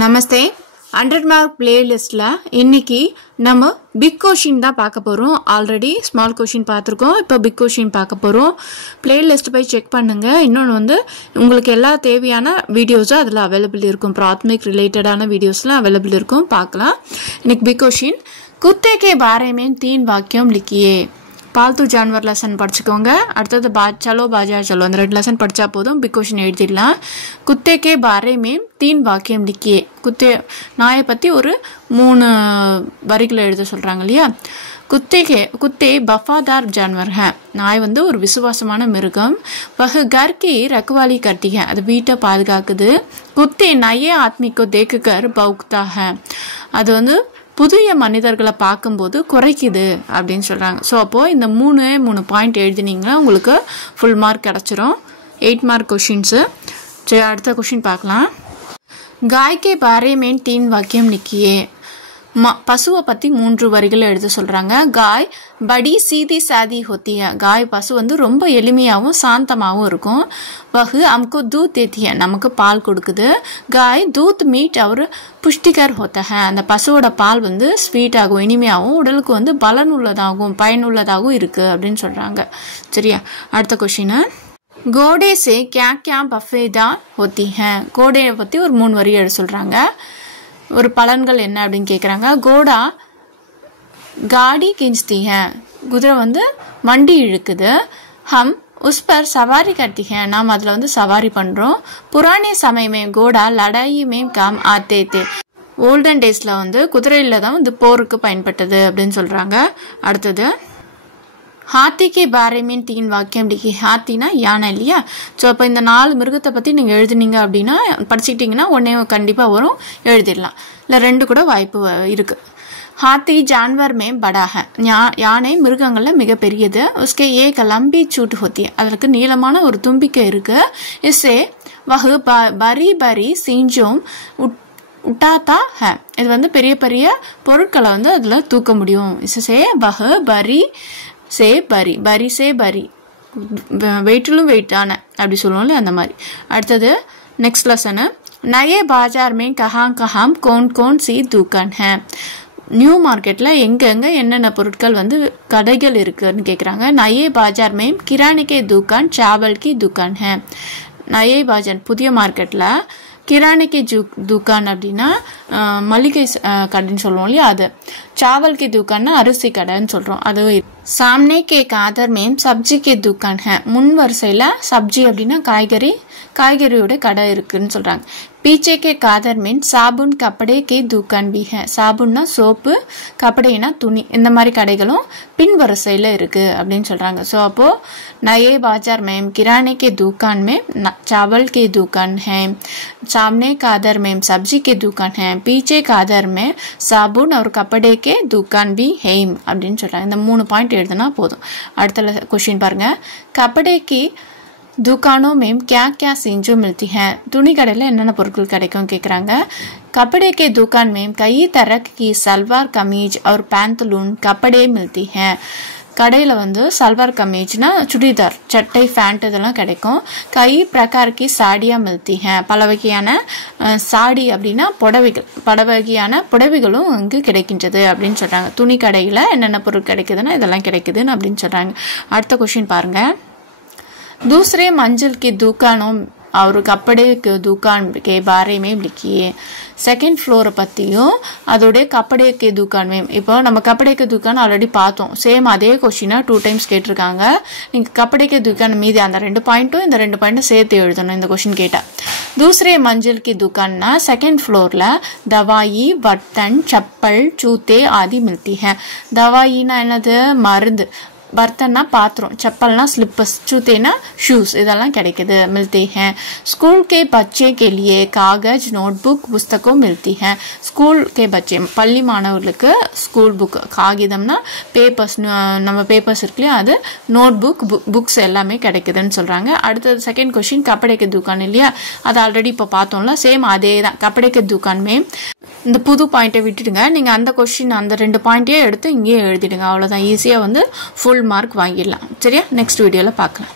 நமஸ்தே 100 mark பிளேலிஸ்ட்ல இன்னைக்கு நம்ம big question தான் பார்க்க போறோம். ஆல்ரெடி ஸ்மால் क्वेश्चन பார்த்திருக்கோம். இப்போ பிக் क्वेश्चन பார்க்க போறோம். பிளேலிஸ்ட் போய் செக் பண்ணுங்க. இன்னொன்னு வந்து உங்களுக்கு எல்லா தேவையான வீடியோஸும் அதுல அவேலபிள் இருக்கும். பிராத்மிக் ரிலேட்டடான வீடியோஸ்லாம் அவேலபிள் இருக்கும். பார்க்கலாம். இன்னைக்கு பிக் क्वेश्चन कुत्ते के बारे में 3 वाक्य लिखिए. पालतू जानवर लेसन படிச்சுக்கோங்க. அடுத்து चलो बाजार चलो அந்த ரெண்டு லெசன் படிச்சா போதும். பிக் क्वेश्चन எழுதிடலாம். कुत्ते के बारे में 3 वाक्य लिखिए. कुत्ते நாயை பத்தி ஒரு 3 வரிகளை எழுத சொல்றாங்க இல்லையா? कुत्ते वफादार जानवर है. நாய் வந்து ஒரு விசுவாசமான மிருகம். वह घर की रखवाली करती है. அது வீட்டை பாதுகாக்குது. कुत्ते नए आदमी को देखकर भौंकता है. அது வந்து புதிய மனிதர்களை பார்க்கும்போது குறைக்குது அப்படின்னு சொல்றாங்க. ஸோ அப்போ இந்த 3 பாயிண்ட் எழுதினீங்கன்னா உங்களுக்கு ஃபுல் மார்க் கிடைச்சிரும். 8 மார்க் क्वेश्चंस. சரி, அடுத்த क्वेश्चन பார்க்கலாம். गाय के बारे में 3 वाक्य लिखिए. பசுவை பத்தி 3 வரிகள் எழுத சொல்றாங்க. गाय बड़ी सीधी सादी होती है. गाय பசு வந்து ரொம்ப எளிமையாவும் சாந்தமாவும் இருக்கும். वह हमको दूध देती है. நமக்கு பால் கொடுக்குது. गाय दूध मीठ और पुष्टिकर होता है. அந்த பசுவோட பால் வந்து ஸ்வீட் ஆகும், இனிமையாகவும் உடலுக்கு வந்து பலனுள்ளதாகவும் பயனுள்ளதாகவும் இருக்கு அப்படின்னு சொல்றாங்க. சரியா, அடுத்த क्वेश्चन. घोड़े से क्या क्या फायदा होती है. घोड़े பத்தி ஒரு 3 வரி எழுத சொல்றாங்க. ஒரு பலன்கள் என்ன அப்படின்னு கேக்குறாங்க. கோடா गाड़ी खींचती है. குதிரை வந்து வண்டி இழுக்குது. हम उस पर सवारी करती है. நாம் அதுல வந்து சவாரி பண்றோம். पुराने समय में घोड़ा लड़ाई में काम आते थे. ஓல்டன் டேஸ்ல வந்து குதிரையில தான் வந்து போருக்கு பயன்பட்டது அப்படின்னு சொல்றாங்க. அடுத்தது हाथी के बारे में 3 वाक्य लिखिए. हाथीना யானை இல்லையா? ஸோ அப்போ இந்த 4 மிருகத்தை பத்தி நீங்க எழுதுனீங்க அப்படின்னா படிச்சுக்கிட்டீங்கன்னா ஒன்னே கண்டிப்பா வரும், எழுதிடலாம். இல்லை 2 கூட வாய்ப்பு இருக்கு. हाथी जानवर में बड़ा है. யானை மிருகங்கள்ல மிக பெரியது. उसके एक लंबी चूट होती है. அதற்கு நீளமான ஒரு தும்பிக்கை இருக்கு. इससे वह बड़ी बड़ी चीजों उठाता है. இது வந்து பெரிய பெரிய பொருட்களை வந்து அதுல தூக்க முடியும். इससे वह बड़ी से बरी வெயிட்டிலும் வெயிட்டான அப்படி சொல்லுவோம்ல, அந்த மாதிரி. அடுத்தது நெக்ஸ்ட் லெசன். नए बाजार में कहाँ कौन सी दुकान है. நியூ மார்க்கெட்ல எங்க என்னென்ன பொருட்கள் வந்து கடைகள் இருக்குன்னு கேக்குறாங்க. नए बाजार में किराने की दुकान चावल की दुकान है. नए बाजार புதிய மார்க்கெட்ல किराने की दुकान அப்படின்னா மளிகை கடைன்னு சொல்லுவோம் இல்லையா, அது. चावल की दुकान அரிசி கடைன்னு சொல்றோம், அது. सामने के कादर में सब्जी की दुकान है. முன் வரிசையில சப்ஜி அப்படின்னா காய்கறியோட கடை இருக்குன்னு சொல்றாங்க. पीछे के कादर में साबुन कपड़े की दुकान भी है. साबुनனா சோப்பு, கப்படைனா துணி. இந்த மாதிரி கடைகளும் பின் வரிசையில இருக்கு அப்படின்னு சொல்றாங்க. ஸோ அப்போ नए बाजार में किराने के दुकान में चावल की दुकान है. सामने कादर में सब्जी की दुकान है. पीछे कादर में साबुन और कपड़े के दुकान भी है அப்படின்னு சொல்றாங்க. இந்த 3 பாயிண்ட் எழுதுனா போதும். அடுத்த क्वेश्चन பாருங்க. कपड़े की दुकानों में क्या क्या चीजें मिलती है. துணி கடையில என்னென்ன பொருட்கள் கிடைக்கும் கேக்குறாங்க. कपड़े के दुकान में कई तरह की सलवार कमीज और पैंतलून कपड़े मिलती है. கடையில வந்து சல்வார் கமீஜ்னா சுடிதார், சட்டை, பேண்ட் இதெல்லாம் கிடைக்கும். கை பிரகார் கி சாடியா மில்தி ஹே. பல வகையான சாடி அப்படின்னா புடவைகள், பல வகையான புடவைகளும் அங்கு கிடைக்கின்றது அப்படின்னு சொல்றாங்க. துணி கடையில என்னென்ன பொருள் கிடைக்குதுன்னா இதெல்லாம் கிடைக்குதுன்னு அப்படின்னு சொல்றாங்க. அடுத்த क्वेश्चन பாருங்க. दूसरे मंजिल की दुकानों और कपड़े के दुकान के बारे में लिखिए. செகண்ட் ஃப்ளோரை பத்தியும் அதோட கப்படே கே துக்கான் மேம். இப்போ நம்ம கப்படே கே துக்கான் ஆல்ரெடி பார்த்தோம். சேம் அதே क्वेश्चन 2 டைம்ஸ் கேட்டிருக்காங்க. நீங்க கப்படே கே துக்கான் மீதி அந்த 2 பாயிண்ட்டும் இந்த 2 பாயிண்ட்டும் சேர்த்து எழுதணும் இந்த क्वेश्चन கேட்டா. दूसरे मंजिल की दुकानना सेकंड फ्लोर ला दवाई, बर्तन, चप्पल, जूते आदि मिलती है. दवाईना என்னது? மருந்து. बर्तनना पात्रों, चप्पलना स्लिपर्स, जूतेना शूज இதெல்லாம் கிடைக்குது, मिलते हैं. स्कूल के बच्चे के लिए कागज, नोटबुक, पुस्तकों मिलती है. स्कूल के बच्चे பள்ளி மாணவர்களுக்கு ஸ்கூல் புக், காகிதம்னா பேப்பர்ஸ், நம்ம பேப்பர்ஸ் இருக்குல்லையா, அது. நோட் புக்ஸ் எல்லாமே கிடைக்குதுன்னு சொல்றாங்க. அடுத்தது செகண்ட் क्वेश्चन कपड़े के दुकान இல்லையா, அது ஆல்ரெடி இப்போ பார்த்தோம்ல, சேம் அதே தான். कपड़े के दुकान में இந்த புது பாயிண்ட்டை விட்டுடுங்க. நீங்க அந்த क्वेश्चन அந்த 2 பாயிண்ட்டையே எடுத்து இங்கேயே எழுதிடுங்க. அவ்வளவுதான். ஈஸியா வந்து ஃபுல் மார்க் வாங்கிடலாம். சரியா, நெக்ஸ்ட் வீடியோல பார்க்கலாம்.